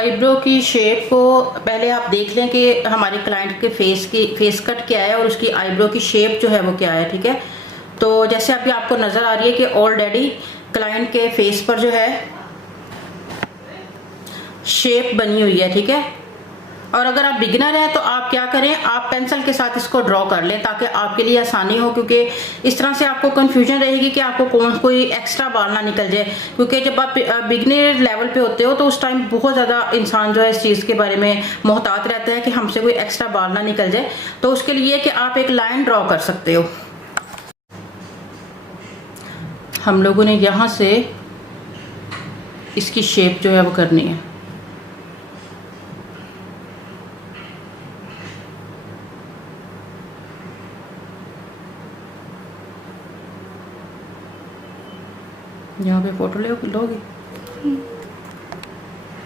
Eyebrow की shape को पहले आप देख लें कि हमारे क्लाइंट के फेस कट क्या है और उसकी आईब्रो की शेप जो है वो क्या है। ठीक है, तो जैसे अभी आपको नज़र आ रही है कि ऑलरेडी क्लाइंट के फेस पर जो है शेप बनी हुई है। ठीक है, और अगर आप बिगिनर हैं तो आप क्या करें, आप पेंसिल के साथ इसको ड्रॉ कर लें ताकि आपके लिए आसानी हो, क्योंकि इस तरह से आपको कंफ्यूजन रहेगी कि आपको कोई एक्स्ट्रा बाल ना निकल जाए। क्योंकि जब आप बिगिनर लेवल पे होते हो तो उस टाइम बहुत ज़्यादा इंसान जो है इस चीज़ के बारे में मोहतात रहता है कि हमसे कोई एक्स्ट्रा बाल ना निकल जाए। तो उसके लिए कि आप एक लाइन ड्रॉ कर सकते हो। हम लोगों ने यहाँ से इसकी शेप जो है वो करनी है। यहाँ पे फोटो लोगे।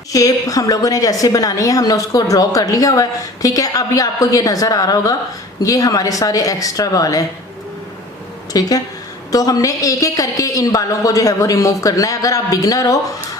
शेप हम लोगों ने जैसे बनानी है हमने उसको ड्रॉ कर लिया हुआ है। ठीक है, अभी आपको ये नज़र आ रहा होगा, ये हमारे सारे एक्स्ट्रा बाल है। ठीक है, तो हमने एक एक करके इन बालों को जो है वो रिमूव करना है। अगर आप बिगनर हो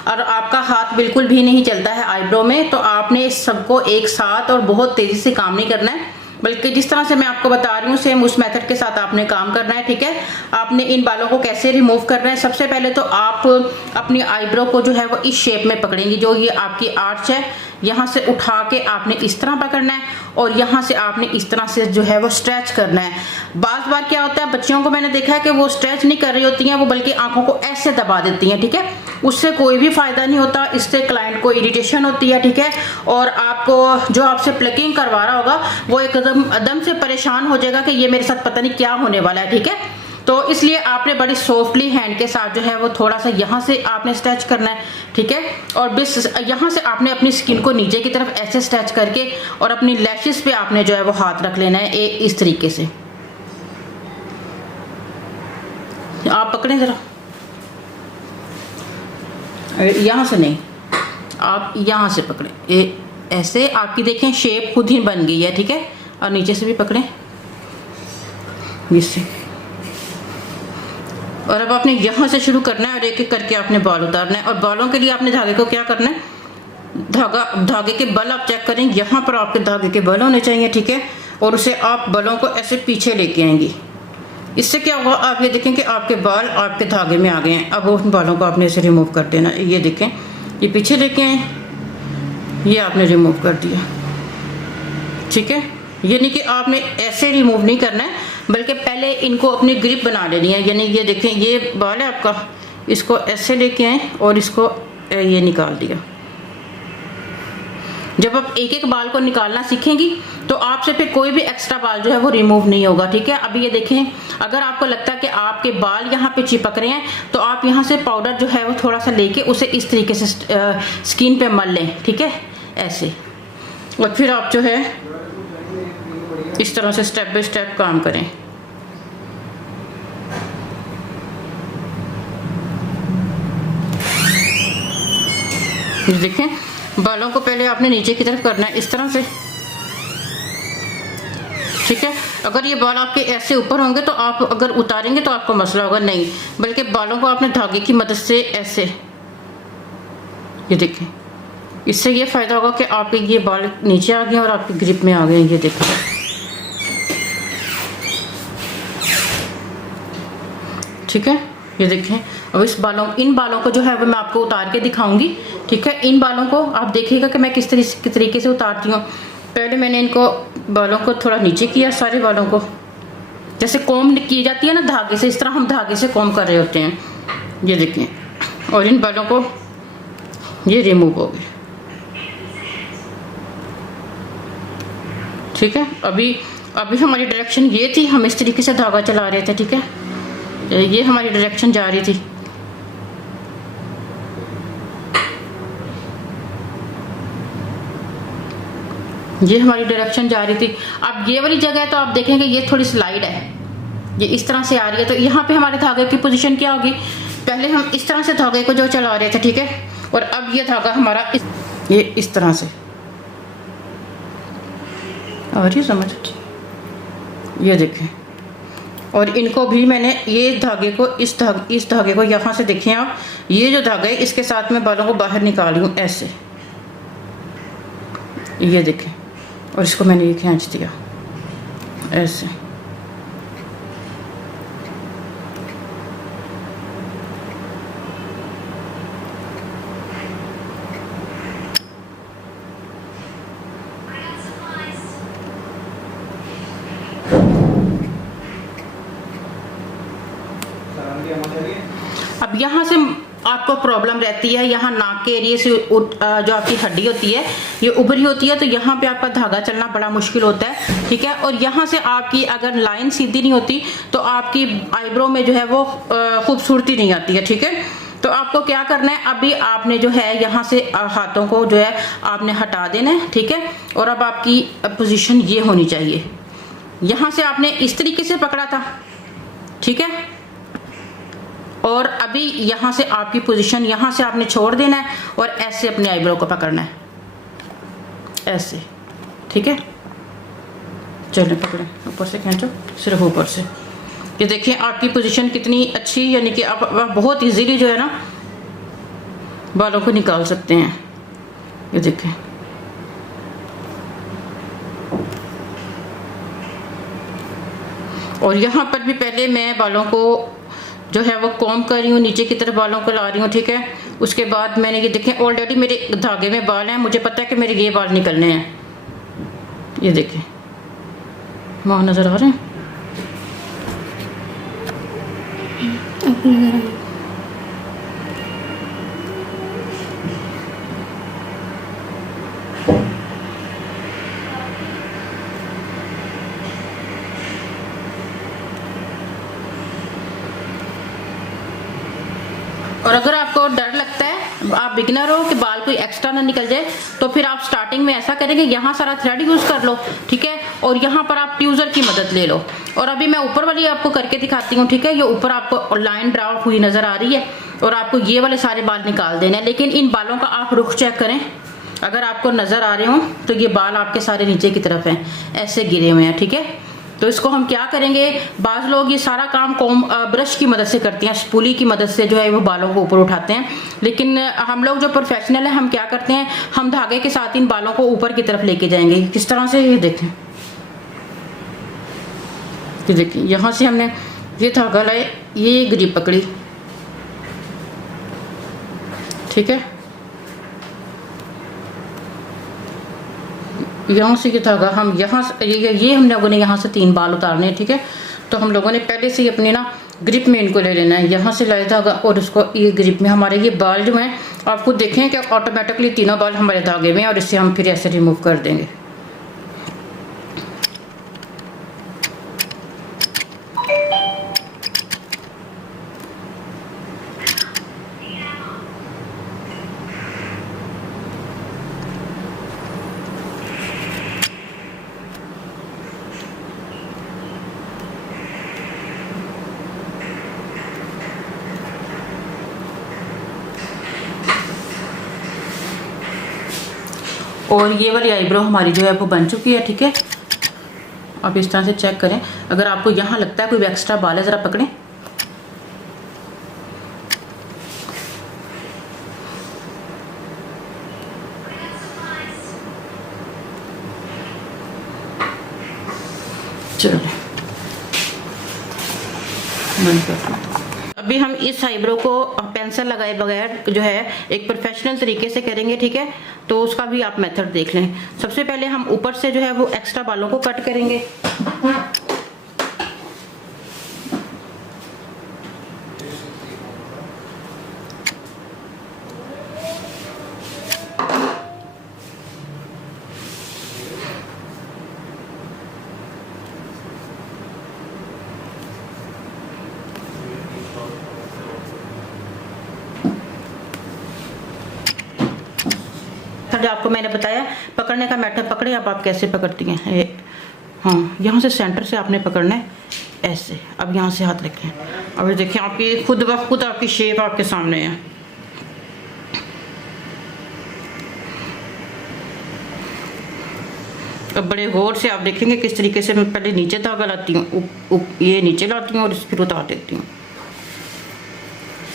और आपका हाथ बिल्कुल भी नहीं चलता है आईब्रो में, तो आपने इस सबको एक साथ और बहुत तेज़ी से काम नहीं करना है, बल्कि जिस तरह से मैं आपको बता रही हूँ सेम उस मेथड के साथ आपने काम करना है। ठीक है, आपने इन बालों को कैसे रिमूव करना है, सबसे पहले तो आप अपनी आईब्रो को जो है वो इस शेप में पकड़ेंगी, जो ये आपकी आर्च है, यहाँ से उठा के आपने इस तरह पकड़ना है और यहाँ से आपने इस तरह से जो है वो स्ट्रेच करना है। बार बार क्या होता है, बच्चियों को मैंने देखा है कि वो स्ट्रेच नहीं कर रही होती हैं, वो बल्कि आंखों को ऐसे दबा देती हैं। ठीक है, उससे कोई भी फायदा नहीं होता, इससे क्लाइंट को इरिटेशन होती है। ठीक है, और आपको जो आपसे प्लकिंग करवा रहा होगा वो एकदम से परेशान हो जाएगा कि ये मेरे साथ पता नहीं क्या होने वाला है। ठीक है, तो इसलिए आपने बड़ी सॉफ्टली हैंड के साथ जो है वो थोड़ा सा यहाँ से आपने स्ट्रेच करना है। ठीक है, और बस यहाँ से आपने अपनी स्किन को नीचे की तरफ ऐसे स्ट्रेच करके और अपनी लैशेस पे आपने जो है वो हाथ रख लेना है इस तरीके से। आप पकड़ें जरा, यहाँ से नहीं, आप यहाँ से पकड़े ऐसे, आपकी देखें शेप खुद ही बन गई है। ठीक है, और नीचे से भी पकड़ें इससे, और अब आपने यहाँ से शुरू करना है और एक एक करके आपने बाल उतारना है। और बालों के लिए आपने धागे को क्या करना है, धागे के बल आप चेक करें, यहाँ पर आपके धागे के बल होने चाहिए। ठीक है, और उसे आप बलों को ऐसे पीछे लेके आएंगी। इससे क्या होगा, आप ये देखें कि आपके बाल आपके धागे में आ गए हैं। अब उन बालों को आपने ऐसे रिमूव कर देना। ये देखें, ये पीछे लेके आए, ये आपने रिमूव कर दिया। ठीक है, ये नहीं कि आपने ऐसे रिमूव नहीं करना है, बल्कि पहले इनको अपनी ग्रिप बना लेनी है। यानी ये देखें, ये बाल है आपका, इसको ऐसे लेके आए और इसको ये निकाल दिया। जब आप एक एक बाल को निकालना सीखेंगी तो आपसे फिर कोई भी एक्स्ट्रा बाल जो है वो रिमूव नहीं होगा। ठीक है, अभी ये देखें, अगर आपको लगता है कि आपके बाल यहाँ पे चिपक रहे हैं तो आप यहाँ से पाउडर जो है वो थोड़ा सा लेके उसे इस तरीके से स्किन पे मल लें। ठीक है, ऐसे, और फिर आप जो है इस तरह से स्टेप बाय स्टेप काम करें। देखें, बालों को पहले आपने नीचे की तरफ करना है इस तरह से। ठीक है, अगर ये बाल आपके ऐसे ऊपर होंगे तो आप अगर उतारेंगे तो आपको मसला होगा, नहीं, बल्कि बालों को आपने धागे की मदद से ऐसे, ये देखें, इससे ये फायदा होगा कि आपके ये बाल नीचे आ गए और आपकी ग्रिप में आ गए। ये देखें, ठीक है, ये देखें। अब इन बालों को जो है वो मैं आपको उतार के दिखाऊंगी। ठीक है, इन बालों को आप देखिएगा कि मैं किस तरीके से उतारती हूँ। पहले मैंने इनको बालों को थोड़ा नीचे किया, सारे बालों को जैसे कॉम्ब की जाती है ना धागे से, इस तरह हम धागे से कॉम्ब कर रहे होते हैं। ये देखें, और इन बालों को ये रिमूव हो गए। ठीक है, अभी हमारी डायरेक्शन ये थी, हम इस तरीके से धागा चला रहे थे। ठीक है, ये हमारी डायरेक्शन जा रही थी। ये हमारी डायरेक्शन जा रही थी। अब ये वाली जगह है तो आप देखेंगे ये थोड़ी स्लाइड है, ये इस तरह से आ रही है। तो यहाँ पे हमारे धागे की पोजीशन क्या होगी, पहले हम इस तरह से धागे को जो चला रहे थे। ठीक है, और अब ये धागा हमारा ये इस तरह से, और ये समझ, ये देखें, और इनको भी मैंने ये धागे को इस धागे को यहाँ से देखें आप, ये जो धागा है इसके साथ मैं बालों को बाहर निकाली हूँ ऐसे। ये देखें, और इसको मैंने ये खींच दिया ऐसे। अब यहाँ से आपको प्रॉब्लम रहती है, यहाँ नाक के एरिए से जो आपकी हड्डी होती है ये उभरी होती है, तो यहाँ पे आपका धागा चलना बड़ा मुश्किल होता है, ठीक है। और यहाँ से आपकी अगर लाइन सीधी नहीं होती तो आपकी आईब्रो में जो है वो खूबसूरती नहीं आती है, ठीक है। तो आपको क्या करना है, अभी आपने जो है यहाँ से हाथों को जो है आपने हटा देना है, ठीक है। और अब आपकी पोजीशन ये होनी चाहिए, यहाँ से आपने इस तरीके से पकड़ा था, ठीक है। और अभी यहाँ से आपकी पोजीशन, यहाँ से आपने छोड़ देना है और ऐसे अपने आईब्रो को पकड़ना है ऐसे, ठीक है। चलो पकड़ें, ऊपर से खींचो, सिर्फ ऊपर से। ये देखिए आपकी पोजीशन कितनी अच्छी, यानी कि आप बहुत इजीली जो है ना बालों को निकाल सकते हैं। ये देखें, और यहाँ पर भी पहले मैं बालों को जो है वो कॉम कर रही हूँ, नीचे की तरफ बालों को ला रही हूँ, ठीक है। उसके बाद मैंने ये देखें ऑलरेडी मेरे धागे में बाल हैं, मुझे पता है कि मेरे ये बाल निकलने हैं। ये देखें, वहाँ नज़र आ रहे हैं, और अगर आपको डर लगता है, आप बिगिनर हो कि बाल कोई एक्स्ट्रा ना निकल जाए, तो फिर आप स्टार्टिंग में ऐसा करेंगे, यहाँ सारा थ्रेड यूज़ कर लो, ठीक है। और यहाँ पर आप ट्यूज़र की मदद ले लो। और अभी मैं ऊपर वाली आपको करके दिखाती हूँ, ठीक है। ये ऊपर आपको लाइन ड्रा हुई नज़र आ रही है और आपको ये वाले सारे बाल निकाल देने हैं। लेकिन इन बालों का आप रुख चेक करें, अगर आपको नज़र आ रहे हो तो ये बाल आपके सारे नीचे की तरफ हैं, ऐसे गिरे हुए हैं, ठीक है। तो इसको हम क्या करेंगे, बाज़ लोग ये सारा काम ब्रश की मदद से करते हैं, स्पूली की मदद से जो है वो बालों को ऊपर उठाते हैं। लेकिन हम लोग जो प्रोफेशनल है, हम क्या करते हैं, हम धागे के साथ इन बालों को ऊपर की तरफ लेके जाएंगे। किस तरह से, ये देखें, ये देखिए, यहाँ से हमने ये धागा लाए, ये ग्रिप पकड़ी, ठीक है। यहाँ से ये धागा हम यहाँ से ये हम लोगों ने यहाँ से 3 बाल उतारने हैं, ठीक है। तो हम लोगों ने पहले से ही अपनी ना ग्रिप में इनको ले लेना है, यहाँ से लाया धागा और उसको ये ग्रिप में हमारे ये बाल जो हैं, आप खुद देखें कि ऑटोमेटिकली तीनों बाल हमारे धागे में, और इससे हम फिर ऐसे रिमूव कर देंगे। और ये वाली आईब्रो हमारी जो है वो बन चुकी है, ठीक है। आप इस तरह से चेक करें, अगर आपको यहाँ लगता है कोई एक्स्ट्रा बाल है, ज़रा पकड़ें, चलो बंद कर। अभी हम इस आईब्रो को पेंसिल लगाए बगैर जो है एक प्रोफेशनल तरीके से करेंगे, ठीक है। तो उसका भी आप मेथड देख लें। सबसे पहले हम ऊपर से जो है वो एक्स्ट्रा बालों को कट करेंगे। जो आपको मैंने बताया पकड़ने का मेथड, पकड़े अब आप कैसे पकड़ती हैं। हाँ, यहाँ से सेंटर से आपने पकड़ना है ऐसे। अब यहाँ से हाथ रखें, अब देखिए आपकी खुद ब खुद आपकी शेप आपके सामने है। अब बड़े गौर से आप देखेंगे किस तरीके से मैं पहले नीचे धागा लाती हूँ, ये नीचे लाती हूँ और फिर उतार देती हूँ,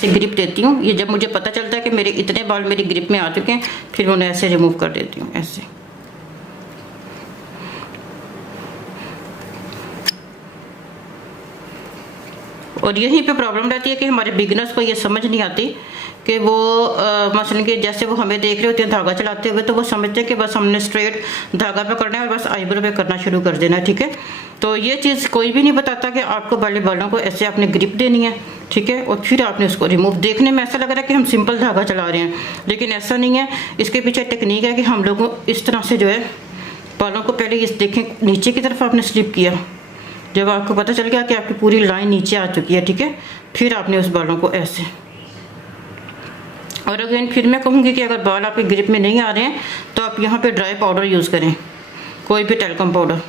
ग्रिप देती हूँ। ये जब मुझे पता चलता है कि मेरे इतने बाल मेरी ग्रिप में आ चुके हैं, फिर उन्हें ऐसे रिमूव कर देती हूँ ऐसे। और यहीं पे प्रॉब्लम रहती है कि हमारे बिगिनर्स को ये समझ नहीं आती कि वो मसलन कि जैसे वो हमें देख रहे होते हैं धागा चलाते हुए, तो वो समझते हैं कि बस हमने स्ट्रेट धागा पे करना है और बस आईब्रो पे करना शुरू कर देना है। ठीक है, तो ये चीज़ कोई भी नहीं बताता कि आपको पहले बालों को ऐसे आपने ग्रिप देनी है। ठीक है, और फिर आपने उसको रिमूव। देखने में ऐसा लग रहा है कि हम सिंपल धागा चला रहे हैं, लेकिन ऐसा नहीं है। इसके पीछे टेक्निक है कि हम लोगों इस तरह से जो है बालों को पहले इस देखें नीचे की तरफ आपने स्लिप किया, जब आपको पता चल गया कि आपकी पूरी लाइन नीचे आ चुकी है, ठीक है, फिर आपने उस बालों को ऐसे। और अगेन फिर मैं कहूँगी कि अगर बाल आपके ग्रिप में नहीं आ रहे हैं तो आप यहाँ पे ड्राई पाउडर यूज़ करें, कोई भी टेल्कम पाउडर।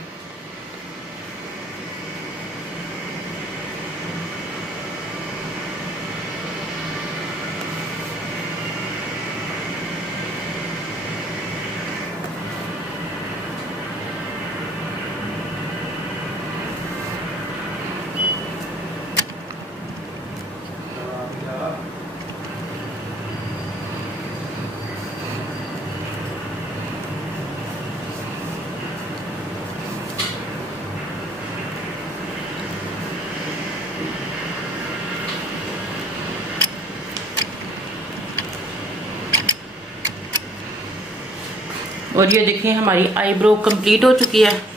और ये देखिए हमारी आईब्रो कंप्लीट हो चुकी है।